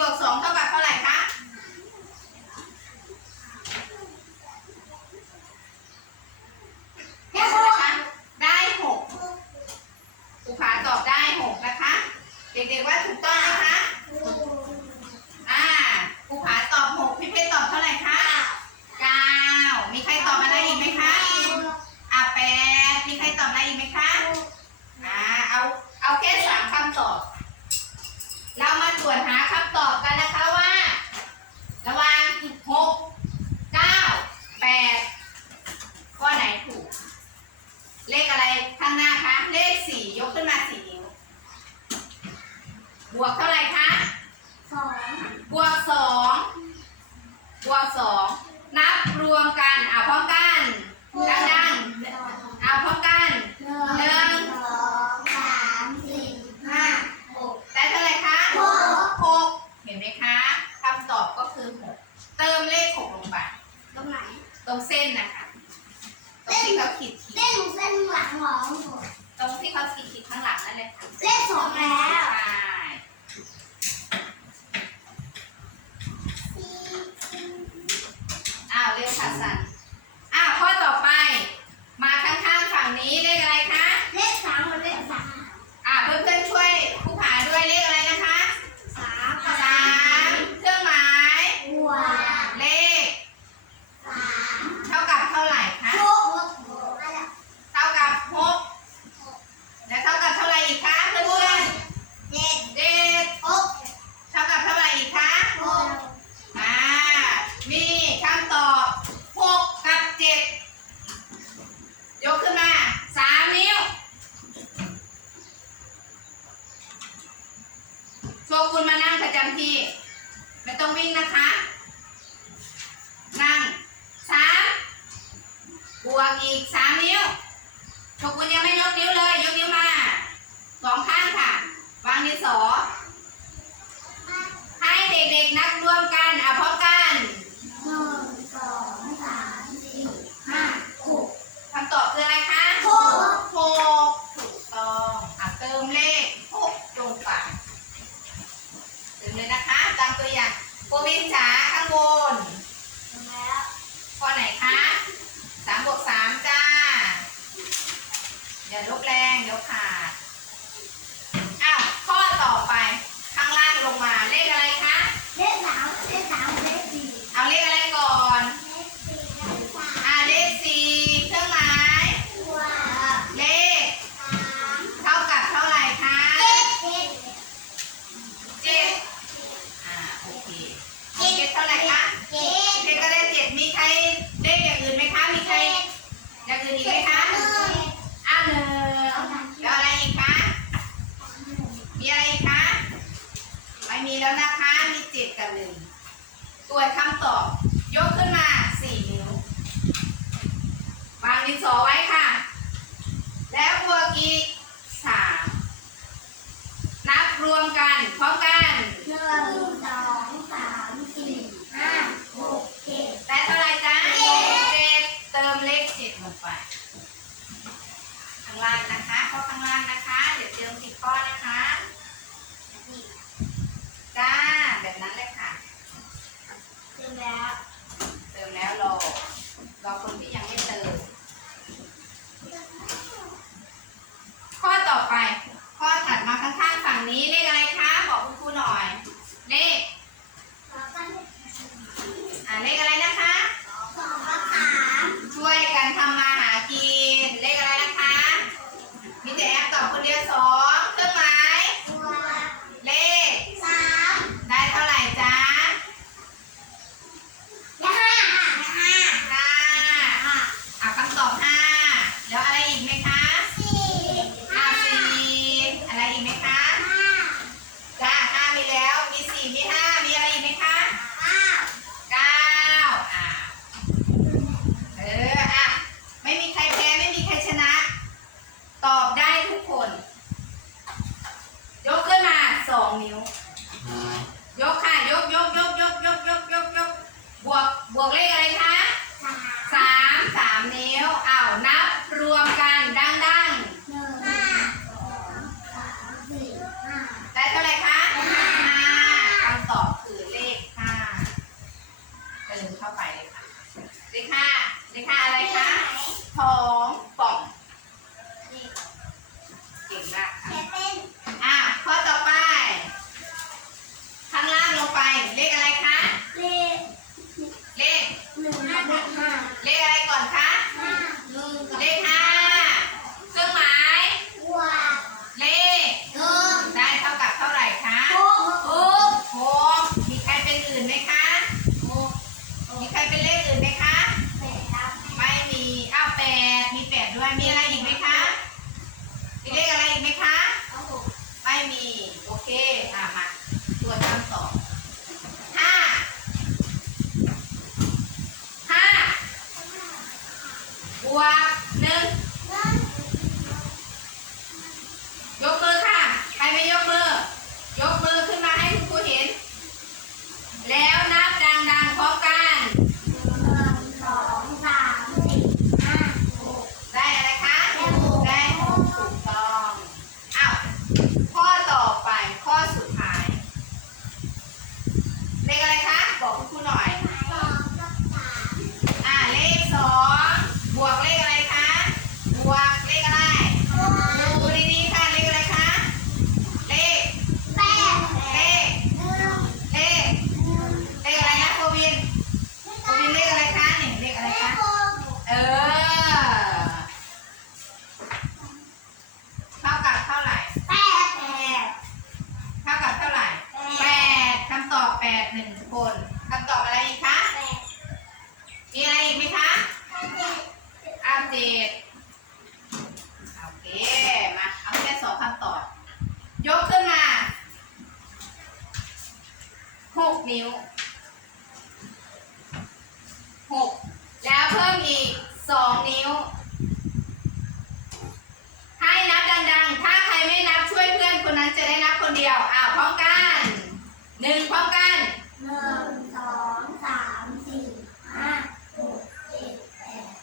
บวกสองเท่ากับเท่าไหร่ ข้างหน้าคะเลขสี่ยกขึ้นมาสี่นิ้วบวกเท่าไรคะสองบวกสองบวกสองนับรวมกันเอาพร้อมกันดังๆเอาพร้อมกันหนึ่ง passar. วงอีกสามนิ้วโชกุณยังไม่ยกนิ้วเลย ยกนิ้วมาสองข้างค่ะ วางดินสอ ให้เด็กๆนับรวมกันอะพร้อมกันหนึ่งสองสามสี่ห้าหกคำตอบคืออะไรคะหกหกถูกต้องอ่เติมเลขหกลงไปเติมเลยนะคะ ตามตัวอย่างโบวินจ๋าข้างบน มาเลขอะ แล้วนะคะ มีเจ็ดกับหนึ่งตัวคำตอบ ยกขึ้นมาสี่นิ้ว วางดินสอไว้ค่ะ แล้วบวกอีก เลขอะไรคะสามสามนิ้วอ้าวนับรวมกันดังๆไห้าแล้วเท่าไรคะห้าคำตอบคือเลขห้าจะลืมเข้าไปเลยค่ะเลขห้าเลขห้าอะไรคะทองป่องเก่งมาก วกหนึ่งยกมือค่ะ ใครไม่ยกมือ ยกมือขึ้นมาให้คุณครูเห็น แล้วนับดังๆพร้อมกัน ได้อะไรคะ ได้หกถูกต้องอ้าวข้อต่อไปข้อสุดท้าย เลขอะไรคะ บอกคุณครูหน่อย อ่าเลขสองบวกเลขอะไรคะ บวกเลขอะไร ดูดีๆค่ะ เลขอะไรคะ เลข เลข เลข เลข เลขอะไรนะโควินโควินเลขอะไรคะนี่เลขอะไรคะ เออ เท่ากับเท่าไหร่ เท่ากับเท่าไหร่แปดคำตอบแปดหนึ่งคนคำตอบอะไรอีกคะ มีอะไรอีกไหมคะอัปเดตโอเค มา เอาแค่สองคำตอบ ยกขึ้นมาหก นิ้วหกแล้วเพิ่มอีกสองนิ้ว ให้นับดังๆ ถ้าใครไม่นับช่วยเพื่อนคนนั้นจะได้นับคนเดียว อ่าพร้อมกันหนึ่งพร้อมกัน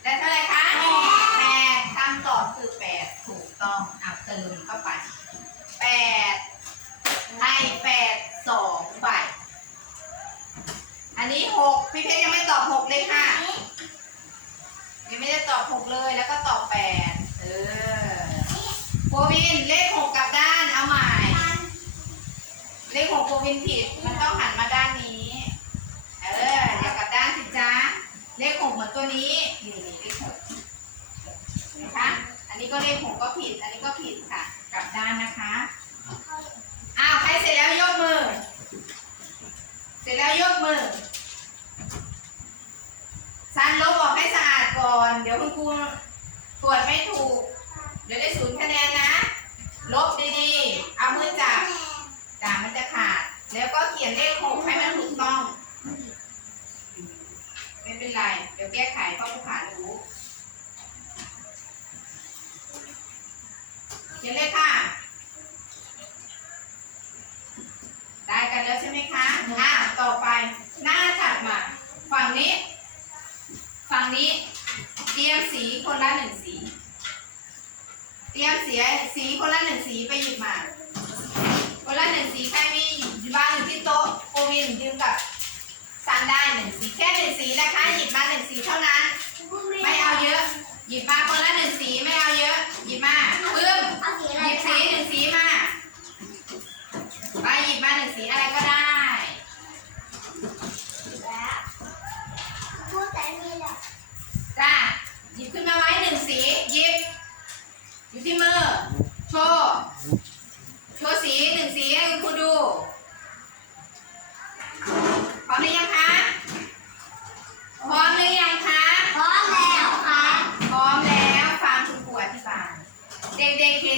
และเท่าไหร่คะ แปด แปดคำตอบคือแปดถูกต้องอะเติมเข้าไปแปดให้แปดสองใบอันนี้หกพี่เพชรยังไม่ตอบหกเลยค่ะ ยังไม่ได้ต อบหกเลยแล้วก็ตอบแปดเออโควินเลขหกกลับด้านเอาใหม่ เลขหกโควินผิดมันต้องหันมาด้านนี้ เอออย่ากลับด้านสิจ้าเลขหกเหมือนตัวนี้นี่นี่เลขหกเห็นะคะอันนี้ก็เลขหกก็ผิด อันนี้ก็ผิดค่ะ กลับด้านนะคะ อ้าวใครเสร็จแล้วยกมือ เสร็จแล้วยกมือซันลบออกให้สะอาดก่อน เดี๋ยวคุณครูตรวจไม่ถูก เดี๋ยวได้ศูนย์คะแนนนะ ลบดีๆ เอามือจับ จ่ามันจะขาด แล้วก็เขียนเลขหกให้มันถูกต้อง ไม่ เป็นไร เดี๋ยวแก้ไขเพราะผู้ผ่านรู้เขียนเลยค่ะ ได้กันแล้วใช่ไหมคะ อ่า ต่อไปหน้าถัดมา ฝั่งนี้ ฝั่งนี้ เตรียมสีคนละหนึ่งสี เตรียมสีสีคนละหนึ่งสีไปหยิบมา คนละหนึ่งสีใครมีอยู่บ้านอยู่ที่โต๊ะโควินยืมกับ ซันได้หนึ่งสีแค่หนึ่งสีนะคะ หยิบมาหนึ่งสีเท่านั้น ไม่เอาเยอะ หยิบมาคนละหนึ่งสีไม่เอาเยอะ หยิบมาปึ้มหยิบสีหนึ่งสีมาไปหยิบมาหนึ่งสีอะไรก็ได้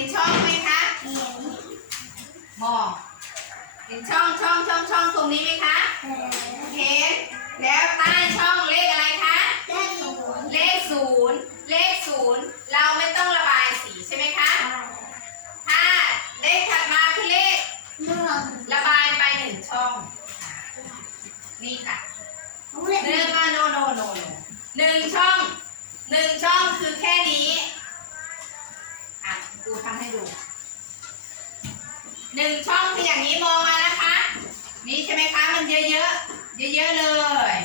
นช่องไหมคะมอง เห็นช่องช่องช่องช่องตรงนี้ไหมคะ เห็นแล้วใต้ช่องเลขอะไรคะเลขศูนย์เลขศูนย์เราไม่ต้องระบายสีใช่ไหมคะถ้าเลขถัดมาคือเลขระบายไปหนึ่งช่อง นี่ค่ะหนึ่งมาโนโนโนโนหนึ่งช่องหนึ่งช่องคือแค่นีู้ทำให้ดูหนึ่งช่องคืออย่างนี้มองมานะคะ นี่ใช่ไหมคะ มันเยอะเยอะเยอะเยอะๆเลย